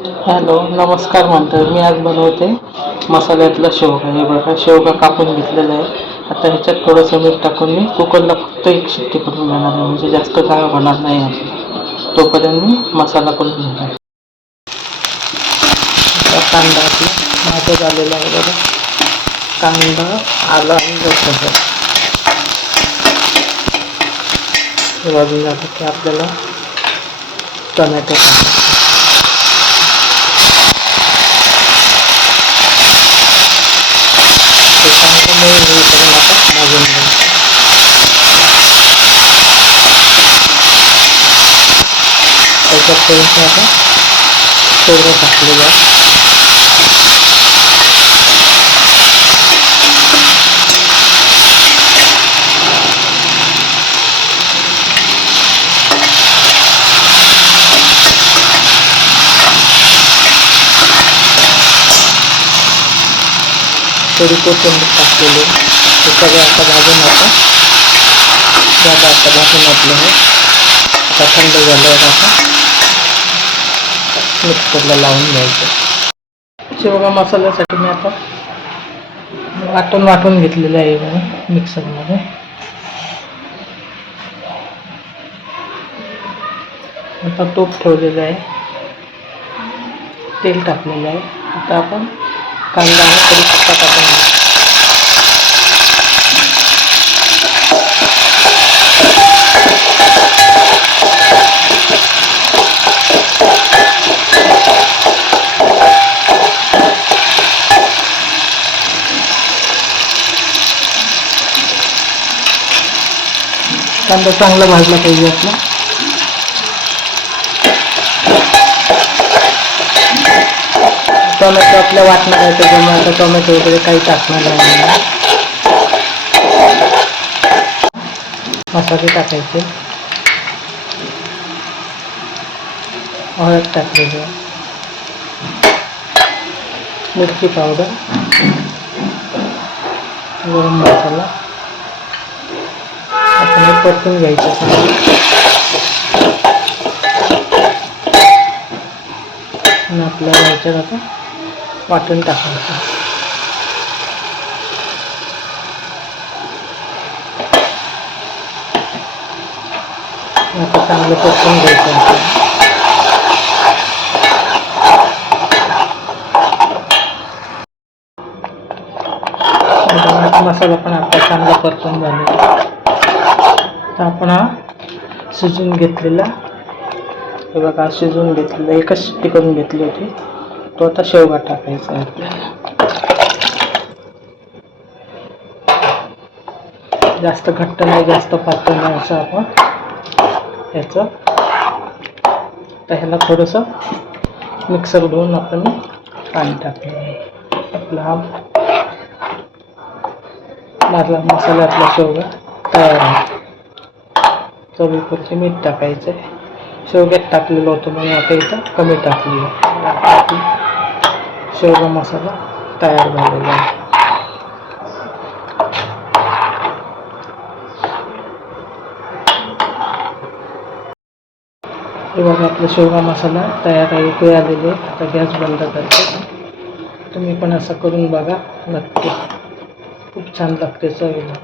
Hello, नमस्कार म्हणतो मी. आज बनवते मसाल्यातला शेवगा. हे बघा, शेवगा कापून घेतलेला आहे. आता ह्याच्यात थोडंसं मीठ टाकून मी कुकरला फक्त एक शिट्टी करून घेणार आहे, म्हणजे जास्त काय होणार नाही आहे. तोपर्यंत मी मसाला करून घेणार आहे. आता कांदा आपला भाजत आलेला आहे बघा. कांदा, आलं आणि लसूण हे भाजून झालं की आपल्याला टोमॅटो टाकायचे. भाजून घ्यायचं. त्याच्यात थोडंसं आता शेवगा टाकलेलं आहे. थोडी कोथिंबीर टाकलेली आहे. हे सगळं आता भाजून आता भाजून आपलं हे आता थंड झाल्यावर आता मिक्सरला लावून घ्यायचं. शेवगा मसाल्यासाठी मी आता वाटून घेतलेलं आहे मिक्सरमध्ये. आता तूप ठेवलेलं आहे, तेल टाकलेलं आहे. आता आपण कांदा आणि कढीपत्ता टाकून घेऊ. कांदा चांगला भाजला पाहिजे आपला. टोमॅटो आपल्या वाटणार आहे, त्याच्यामुळे आता टोमॅटो वगैरे काही टाकणार नाही. मसाले टाकायचे, हळद टाकलेली आहे, मिरची पावडर, गरम मसाला. आपण हे परतून घ्यायचं. आणि आपल्याला ह्याच्यात आता वाटण टाकायचं. आता चांगलं परतून घ्यायचं आपल्याला. मसाला पण आता चांगला परतून झालेला. तर आपण हा शिजून घेतलेला, हे बघा शिजून घेतलेला, एकच शिट्टी करून घेतली होती. तो आता शेवगा टाकायचा आहे आपल्याला. जास्त घट्ट नाही, जास्त पातळ नाही, असं आपण ह्याचं. तर ह्याला थोडंसं मिक्सर धुवून आपण पाणी टाकलेलं आहे. आपला हा मसाल्यातला शेवगा तयार आहे. चवीपुरते मीठ टाकायचं आहे. शेवग्यात टाकलेलं होतं म्हणून आता इथं कमी टाकलेलं आहे. शेवगा मसाला तयार झालेला आहे. हे बघा, आपला शेवगा मसाला तयार आहे, उकळी आलेली आहे. आता गॅस बंद करते. तुम्ही पण असं करून बघा, नक्की खूप छान लागते चवीला.